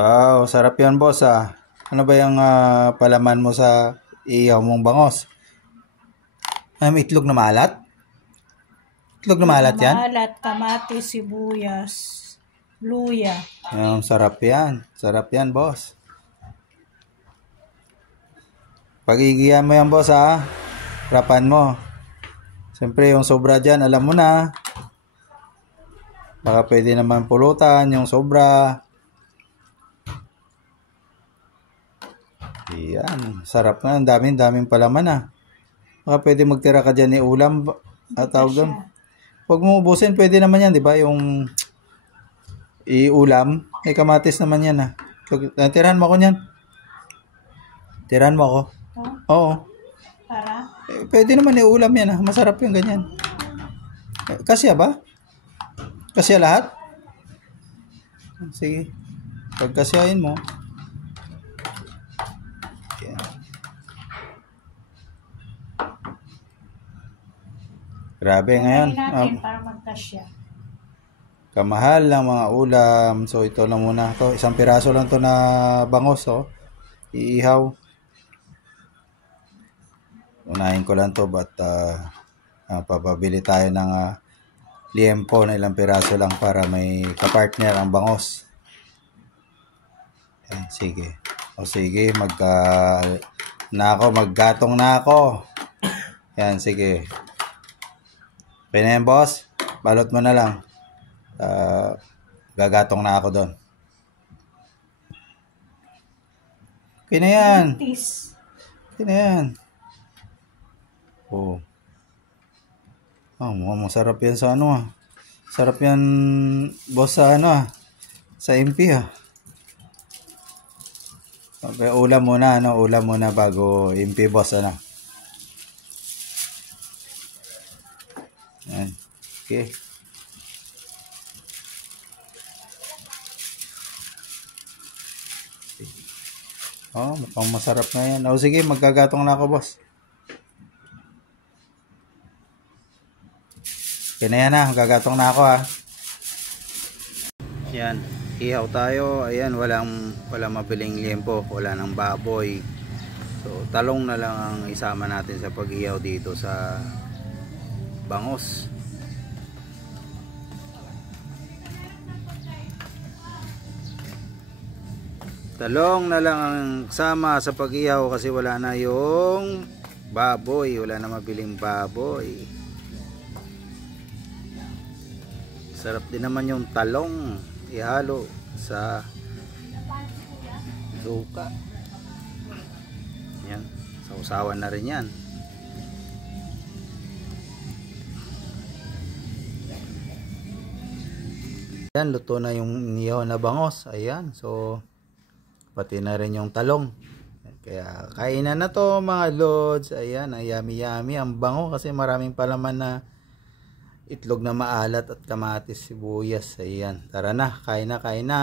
Wow, sarap yan boss ah. Ano ba yung palaman mo sa ihaw mong bangos? Itlog na maalat? Itlog na maalat yan? Maalat, kamatis, sibuyas, luya. Sarap yan. Sarap yan boss. Pagigiyan mo yan boss ah. Rapan mo. Siyempre yung sobra dyan, alam mo na. Baka pwede naman pulutan yung sobra. Yan, sarap na. Ang daming palaman ah. Baka pwede magtira ka dyan ni ulam at tawag doon. Huwag mo ubusin, pwede naman yan, di ba? Yung iulam, may kamatis naman yan ah. Tirahan mo ako niyan. Tirahan mo ako. Oo. Para? Pwede naman iulam yan ah. Masarap yung ganyan. Kasya ba? Kasya lahat? Sige. Pagkasyahin mo. Grabe ngayon. Para magkasya. Kamahal ng mga ulam. So ito lang muna to. Isang piraso lang to na bangos oh. Iihaw. Unahin ko lang to but papabili tayo ng liempo na ilang piraso lang para may kapartner ang bangos. Sige. O sige, maggatong na ako. Yan, sige. Okay na yan, boss. Balot mo na lang. Gagatong na ako doon. Okay na yan. Okay na yan. Oh. Masarap yan sa ano ah. Sarap yan, boss, sa ano ah. Sa MP ah. Okay, ulam muna bago MP, boss, ano. Yan. Okay. Mukhang masarap na yan. Sige, magkagatong na ako, boss. Okay na yan gagatong na ako Yan, ihaw tayo. Ayan, walang mabiling liempo, wala nang baboy. So, talong na lang ang isama natin sa pag-ihaw dito sa bangos. Talong na lang ang sama sa pag-ihaw kasi wala na yung baboy, wala na mabiling baboy. Sarap din naman yung talong ihalo sa suka. Yan, sausawan na rin yan. Yan, luto na yung ihaw na bangos. Ayan, so pati na rin yung talong. Kaya kainan na to mga lods. Ayan, yummy ang bango kasi maraming palaman na itlog na maalat at kamatis, sibuyas. Ayan, tara na, kain na.